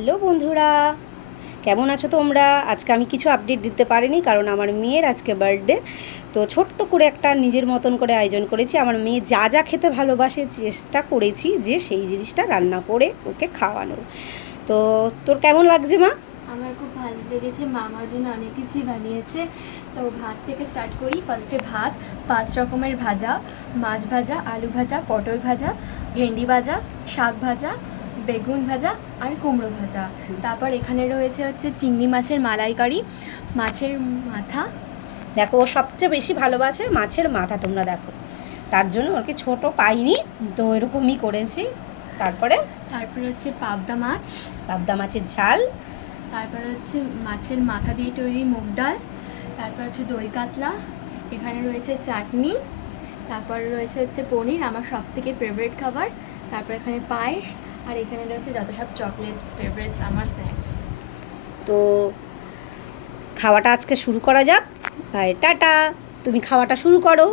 Hello বন্ধুরা, কেমন আছো তোমরা? আজকে আমি কিছু আপডেট দিতে পারিনি কারণ আমার মেয়ের আজকে বার্থডে তো ছোট্ট করে একটা নিজের মতন করে আয়োজন করেছি। আমার মেয়ে যা যা খেতে ভালোবাসে চেষ্টা করেছি যে সেই জিনিসটা রান্না করে ওকে খাওয়ানোর তো তোর কেমন লাগছে মা? আমার খুব ভালো লেগেছে। মা আমার জন্য অনেক কিছুই বানিয়েছে। তো ভাত থেকে স্টার্ট করি। ফার্স্টে ভাত, পাঁচ রকমের ভাজা। মাছ ভাজা, আলু ভাজা, পটল ভাজা, ভেন্ডি ভাজা, শাক ভাজা বেগুন ভাজা আর কুমড়ো ভাজা। তারপর এখানে রয়েছে হচ্ছে চিংড়ি মাছের মালাইকারি মাছের মাথা। দেখো ও সবচেয়ে বেশি ভালোবাসে মাছের মাথা তোমরা দেখো। তার জন্য ওকে ছোট পাইনি তো এরকমই করেছি। তারপরে? তারপর হচ্ছে পাবদা মাছ। পাবদা মাছের ঝাল। তারপর হচ্ছে মাছের মাথা দিয়ে তৈরি মুগ ডাল। তারপর হচ্ছে দই কাতলা। এখানে রয়েছে চাটনি। তারপর রয়েছে হচ্ছে পনির আমার সব থেকে ফেভারিট খাবার। তারপর এখানে পায়েস। আর এখানে রয়েছে যত সব চকলেটস ফেভারিটস আমার স্ন্যাক্স তো খাওয়াটা আজকে শুরু করা যাক। ভাই, টাটা। তুমি খাওয়াটা শুরু করো।